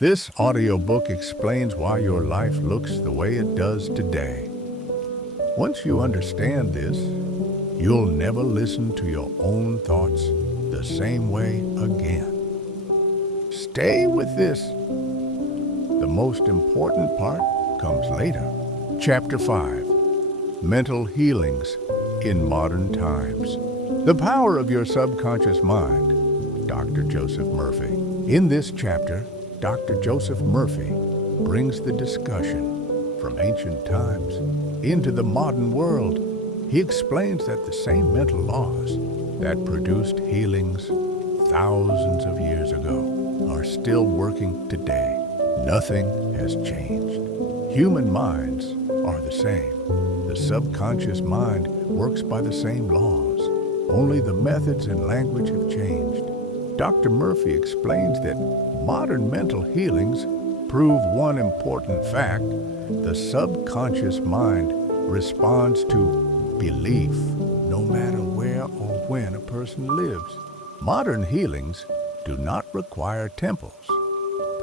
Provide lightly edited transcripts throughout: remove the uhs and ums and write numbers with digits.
This audiobook explains why your life looks the way it does today. Once you understand this, you'll never listen to your own thoughts the same way again. Stay with this. The most important part comes later. Chapter 5. Mental Healings in Modern Times. The Power of Your Subconscious Mind, Dr. Joseph Murphy. In this chapter, Dr. Joseph Murphy brings the discussion from ancient times into the modern world. He explains that the same mental laws that produced healings thousands of years ago are still working today. Nothing has changed. Human minds are the same. The subconscious mind works by the same laws. Only the methods and language have changed. Dr. Murphy explains that modern mental healings prove one important fact: the subconscious mind responds to belief, no matter where or when a person lives. Modern healings do not require temples,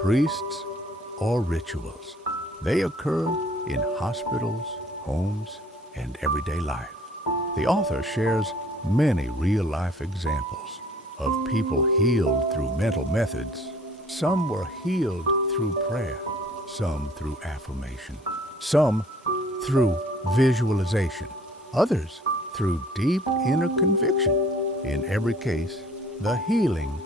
priests, or rituals. They occur in hospitals, homes, and everyday life. The author shares many real-life examples of people healed through mental methods. Some were healed through prayer, some through affirmation, some through visualization, others through deep inner conviction. In every case, the healing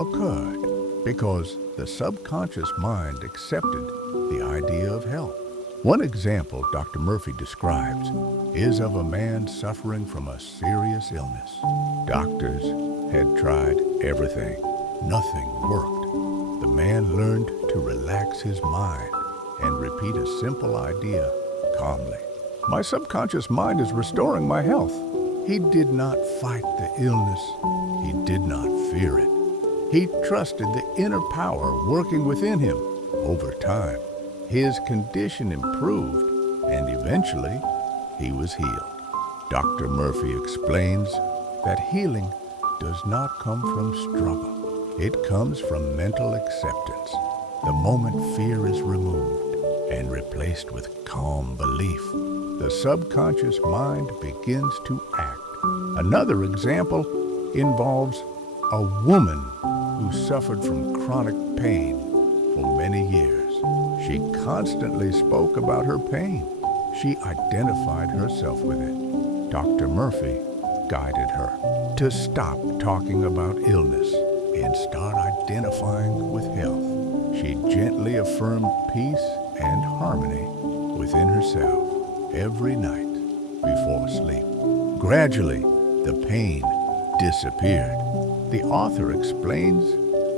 occurred because the subconscious mind accepted the idea of health. One example Dr. Murphy describes is of a man suffering from a serious illness. Doctors had tried everything. Nothing worked. The man learned to relax his mind and repeat a simple idea calmly. My subconscious mind is restoring my health. He did not fight the illness. He did not fear it. He trusted the inner power working within him. Over time, his condition improved, and eventually, he was healed. Dr. Murphy explains that healing does not come from struggle. It comes from mental acceptance. The moment fear is removed and replaced with calm belief, the subconscious mind begins to act. Another example involves a woman who suffered from chronic pain for many years. She constantly spoke about her pain. She identified herself with it. Dr. Murphy guided her to stop talking about illness and start identifying with health. She gently affirmed peace and harmony within herself every night before sleep. Gradually, the pain disappeared. The author explains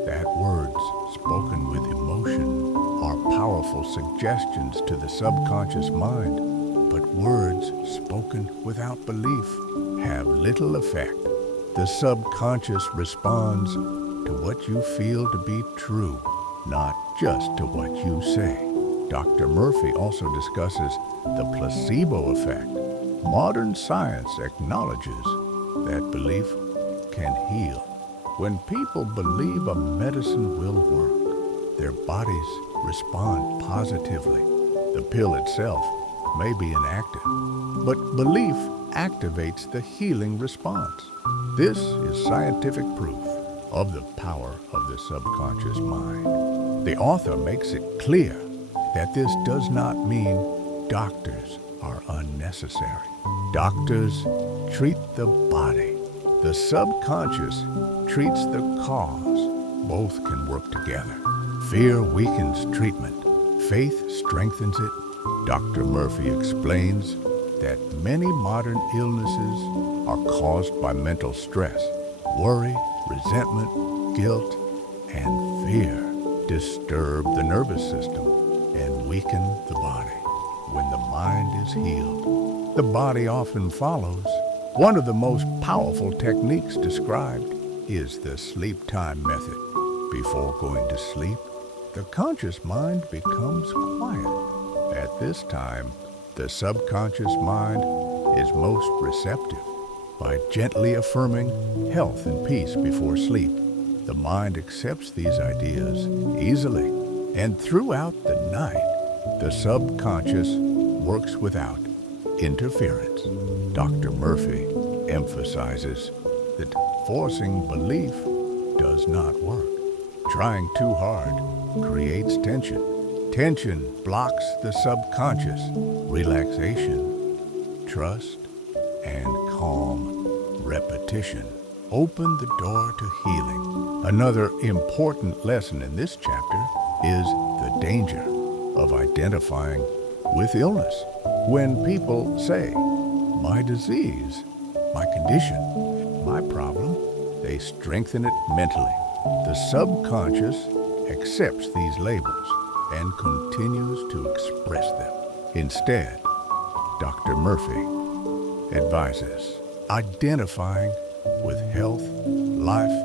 that words spoken with emotion are powerful suggestions to the subconscious mind, but words spoken without belief have little effect. The subconscious responds to what you feel to be true, not just to what you say. Dr. Murphy also discusses the placebo effect. Modern science acknowledges that belief can heal. When people believe a medicine will work, their bodies respond positively. The pill itself may be inactive, but belief activates the healing response. This is scientific proof of the power of the subconscious mind. The author makes it clear that this does not mean doctors are unnecessary. Doctors treat the body. The subconscious treats the cause. Both can work together. Fear weakens treatment. Faith strengthens it. Dr. Murphy explains that many modern illnesses are caused by mental stress. Worry, resentment, guilt, and fear disturb the nervous system and weaken the body. When the mind is healed, the body often follows. One of the most powerful techniques described is the sleep time method. Before going to sleep, the conscious mind becomes quiet. At this time, the subconscious mind is most receptive. By gently affirming health and peace before sleep, the mind accepts these ideas easily And throughout the night, the subconscious works without interference. Dr. Murphy emphasizes that forcing belief does not work. Trying too hard creates tension. Tension blocks the subconscious. Relaxation, trust, and calm repetition open the door to healing. Another important lesson in this chapter is the danger of identifying with illness. When people say, "My disease, my condition, my problem," they strengthen it mentally. The subconscious accepts these labels and continues to express them. Instead, Dr. Murphy advises identifying with health, life,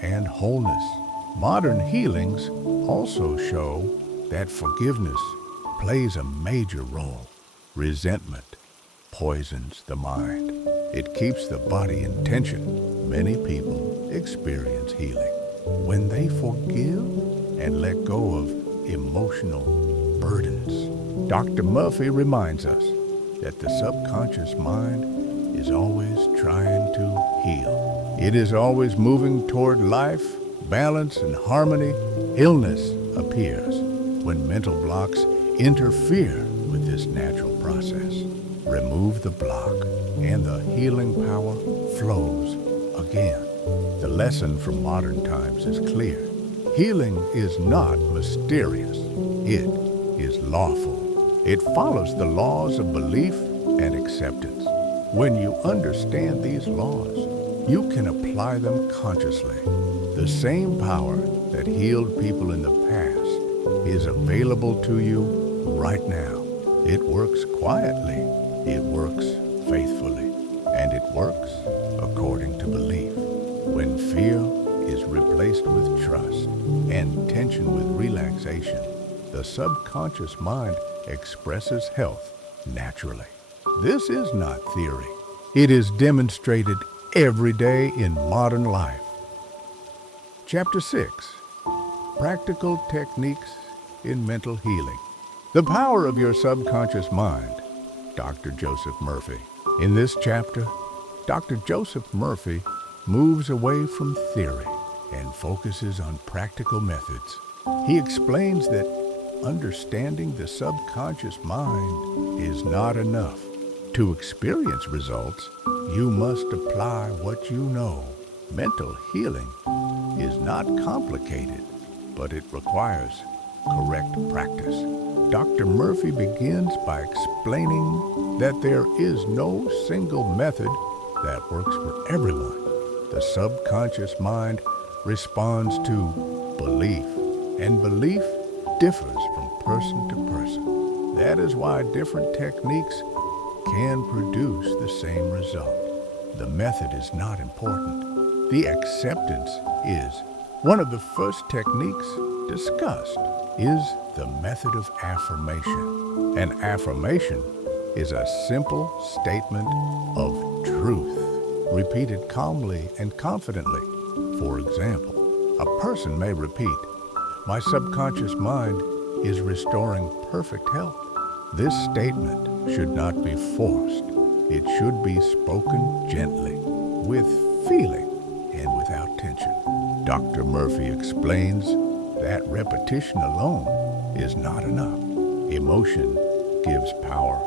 and wholeness. Modern healings also show that forgiveness plays a major role. Resentment poisons the mind. It keeps the body in tension. Many people experience healing when they forgive and let go of emotional burdens. Dr. Murphy reminds us that the subconscious mind is always trying to heal. It is always moving toward life, balance, and harmony. Illness appears when mental blocks interfere with this natural process. Remove the block, and the healing power flows again. The lesson from modern times is clear. Healing is not mysterious. It is lawful. It follows the laws of belief and acceptance. When you understand these laws, you can apply them consciously. The same power that healed people in the past is available to you right now. It works quietly, it works faithfully, and it works according to belief. When fear is replaced with trust and tension with relaxation, the subconscious mind expresses health naturally. This is not theory. It is demonstrated every day in modern life. Chapter 6. Practical Techniques in Mental Healing. The Power of Your Subconscious Mind. Dr. Joseph Murphy. In this chapter, Dr. Joseph Murphy moves away from theory and focuses on practical methods. He explains that understanding the subconscious mind is not enough. To experience results, you must apply what you know. Mental healing is not complicated, but it requires correct practice. Dr. Murphy begins by explaining that there is no single method that works for everyone. The subconscious mind responds to belief, and belief differs from person to person. That is why different techniques can produce the same result. The method is not important. The acceptance is. One of the first techniques discussed is the method of affirmation. An affirmation is a simple statement of truth, repeated calmly and confidently. For example, a person may repeat, "My subconscious mind is restoring perfect health." This statement should not be forced. It should be spoken gently, with feeling, and without tension. Dr. Murphy explains that repetition alone is not enough. Emotion gives power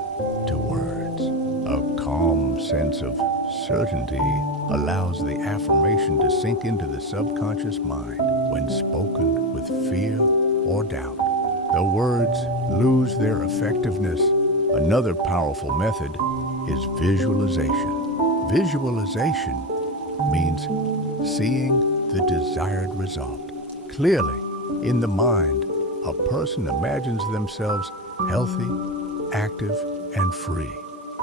to words. A calm sense of certainty allows the affirmation to sink into the subconscious mind. When spoken with fear or doubt, the words lose their effectiveness. Another powerful method is visualization. Visualization means seeing the desired result. Clearly, in the mind, a person imagines themselves healthy, active, and free.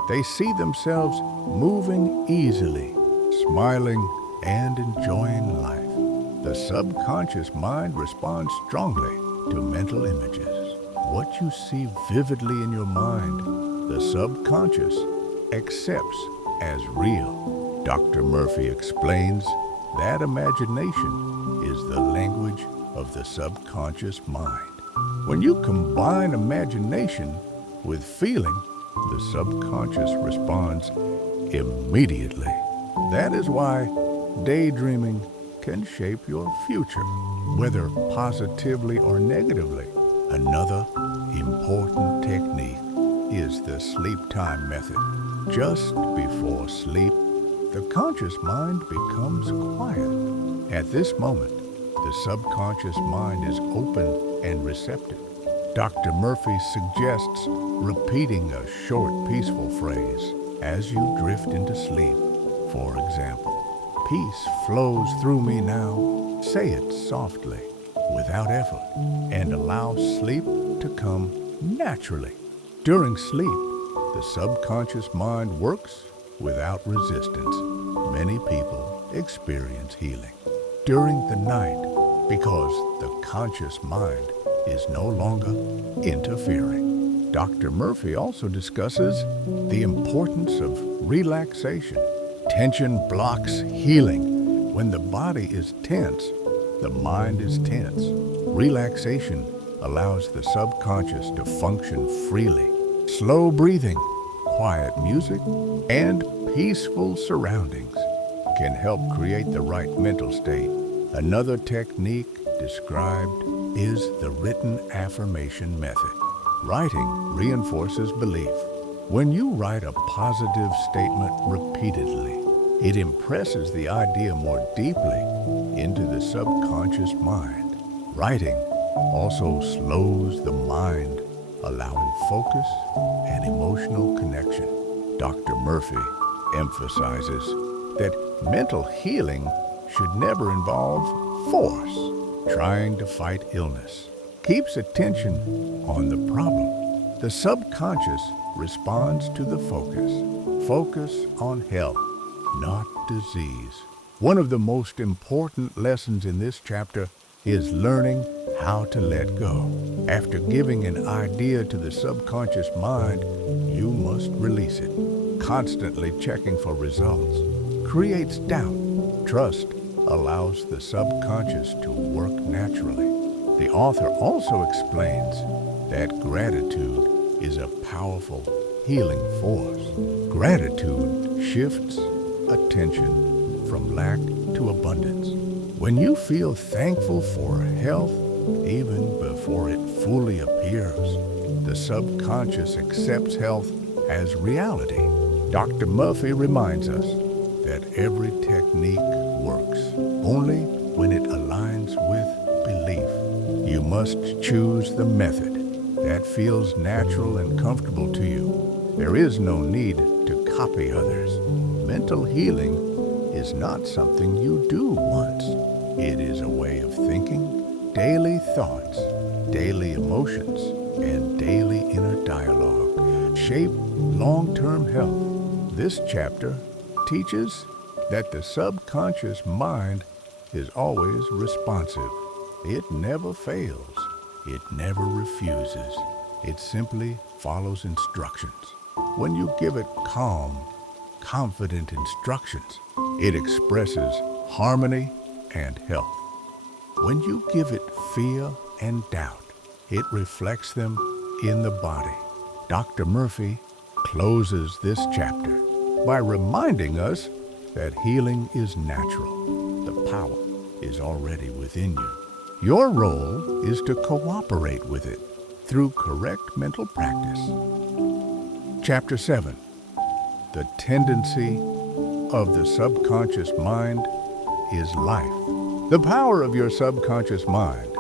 They see themselves moving easily, smiling, and enjoying life. The subconscious mind responds strongly to mental images. What you see vividly in your mind, the subconscious accepts as real. Dr. Murphy explains that imagination is the language of the subconscious mind. When you combine imagination with feeling, the subconscious responds immediately. That is why daydreaming can shape your future, whether positively or negatively. Another important technique is the sleep time method. Just before sleep, the conscious mind becomes quiet. At this moment, the subconscious mind is open and receptive. Dr. Murphy suggests repeating a short, peaceful phrase as you drift into sleep. For example, "Peace flows through me now." Say it softly, without effort, and allow sleep to come naturally. During sleep, the subconscious mind works without resistance. Many people experience healing during the night because the conscious mind is no longer interfering. Dr. Murphy also discusses the importance of relaxation. Tension blocks healing. When the body is tense, the mind is tense. Relaxation allows the subconscious to function freely. Slow breathing, quiet music, and peaceful surroundings can help create the right mental state. Another technique described is the written affirmation method. Writing reinforces belief. When you write a positive statement repeatedly, it impresses the idea more deeply into the subconscious mind. Writing also slows the mind, allowing focus and emotional connection. Dr. Murphy emphasizes that mental healing should never involve force. Trying to fight illness keeps attention on the problem. The subconscious responds to the focus. Focus on health, not disease. One of the most important lessons in this chapter is learning how to let go. After giving an idea to the subconscious mind, you must release it. Constantly checking for results creates doubt. Trust allows the subconscious to work naturally. The author also explains that gratitude is a powerful healing force. Gratitude shifts attention from lack to abundance. When you feel thankful for health, even before it fully appears, the subconscious accepts health as reality. Dr. Murphy reminds us that every technique works only when it aligns with belief. You must choose the method that feels natural and comfortable to you. There is no need to copy others. Mental healing is not something you do once. It is a way of thinking, daily thoughts, daily emotions, and daily inner dialogue shape long-term health. This chapter teaches that the subconscious mind is always responsive. It never fails. It never refuses. It simply follows instructions. When you give it calm, confident instructions, it expresses harmony and health. When you give it fear and doubt, it reflects them in the body. Dr. Murphy closes this chapter by reminding us that healing is natural. The power is already within you. Your role is to cooperate with it through correct mental practice. Chapter 7. The tendency of the subconscious mind is life. The power of your subconscious mind.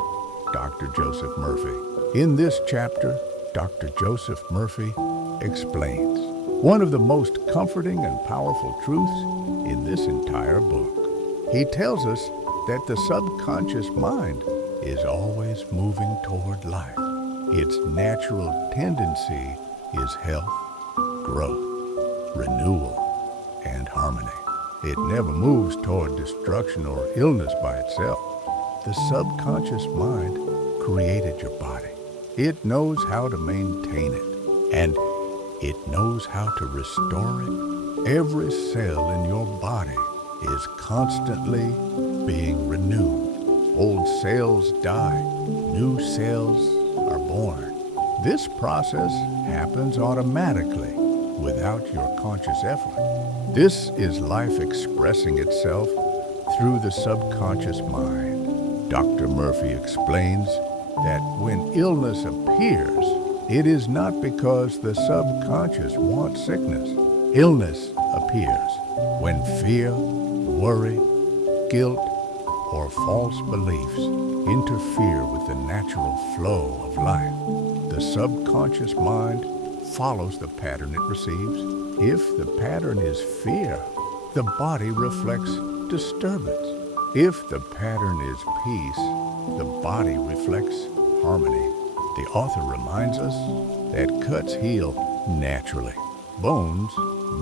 Dr. Joseph Murphy. In this chapter, Dr. Joseph Murphy explains one of the most comforting and powerful truths in this entire book. He tells us that the subconscious mind is always moving toward life. Its natural tendency is health, growth, renewal, and harmony. It never moves toward destruction or illness by itself. The subconscious mind created your body. It knows how to maintain it, and it knows how to restore it. Every cell in your body is constantly being renewed. Old cells die, new cells born. This process happens automatically without your conscious effort. This is life expressing itself through the subconscious mind. Dr. Murphy explains that when illness appears, it is not because the subconscious wants sickness. Illness appears when fear, worry, guilt, or false beliefs interfere with the natural flow of life. The subconscious mind follows the pattern it receives. If the pattern is fear, the body reflects disturbance. If the pattern is peace, the body reflects harmony. The author reminds us that cuts heal naturally. Bones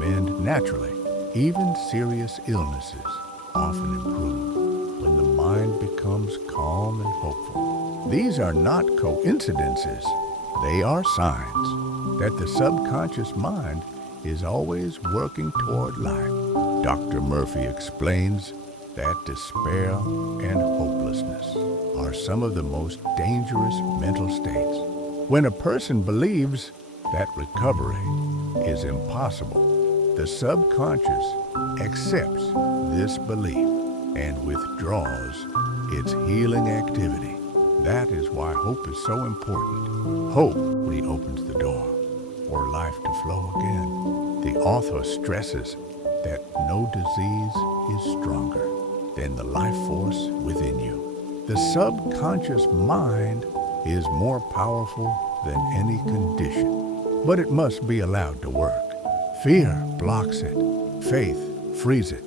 mend naturally. Even serious illnesses often improve when the mind becomes calm and hopeful. These are not coincidences. They are signs that the subconscious mind is always working toward life. Dr. Murphy explains that despair and hopelessness are some of the most dangerous mental states. When a person believes that recovery is impossible, the subconscious accepts this belief and withdraws its healing activity. That is why hope is so important. Hope reopens the door for life to flow again. The author stresses that no disease is stronger than the life force within you. The subconscious mind is more powerful than any condition, but it must be allowed to work. Fear blocks it. Faith frees it.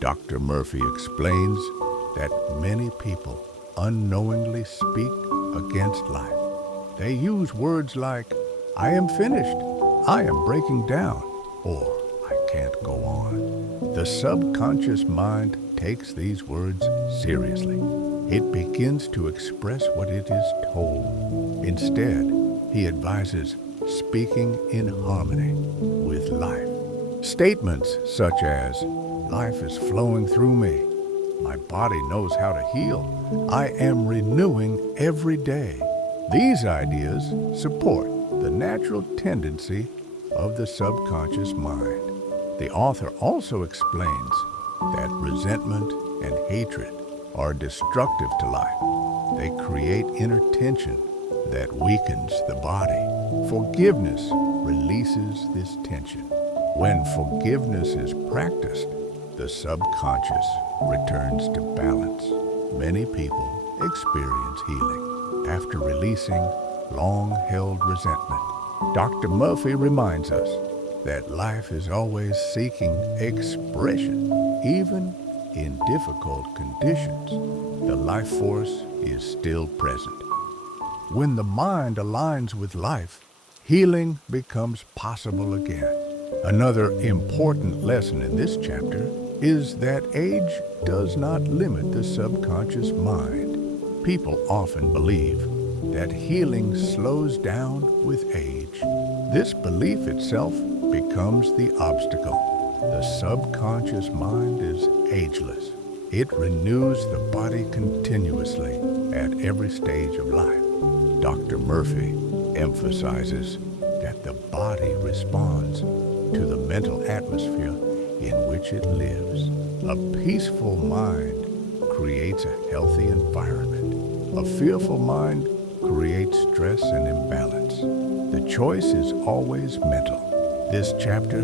Dr. Murphy explains that many people unknowingly speak against life. They use words like, "I am finished," "I am breaking down," or "I can't go on." The subconscious mind takes these words seriously. It begins to express what it is told. Instead, he advises speaking in harmony with life. Statements such as, "Life is flowing through me," "My body knows how to heal," "I am renewing every day." These ideas support the natural tendency of the subconscious mind. The author also explains that resentment and hatred are destructive to life. They create inner tension that weakens the body. Forgiveness releases this tension. When forgiveness is practiced, the subconscious returns to balance. Many people experience healing after releasing long-held resentment. Dr. Murphy reminds us that life is always seeking expression, even in difficult conditions. The life force is still present. When the mind aligns with life, healing becomes possible again. Another important lesson in this chapter is that age does not limit the subconscious mind. People often believe that healing slows down with age. This belief itself becomes the obstacle. The subconscious mind is ageless. It renews the body continuously at every stage of life. Dr. Murphy emphasizes that the body responds to the mental atmosphere in which it lives. A peaceful mind creates a healthy environment. A fearful mind creates stress and imbalance. The choice is always mental. This chapter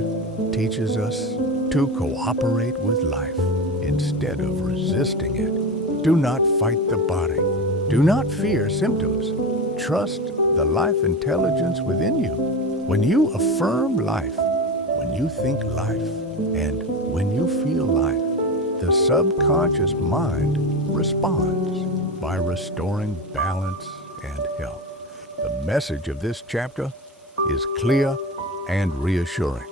teaches us to cooperate with life instead of resisting it. Do not fight the body. Do not fear symptoms. Trust the life intelligence within you. When you affirm life, when you think life, and when you feel life, the subconscious mind responds by restoring balance and health. The message of this chapter is clear and reassuring.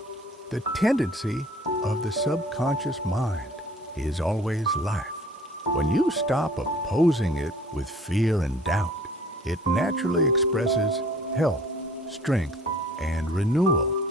The tendency of the subconscious mind is always life. When you stop opposing it with fear and doubt, it naturally expresses health, strength, and renewal.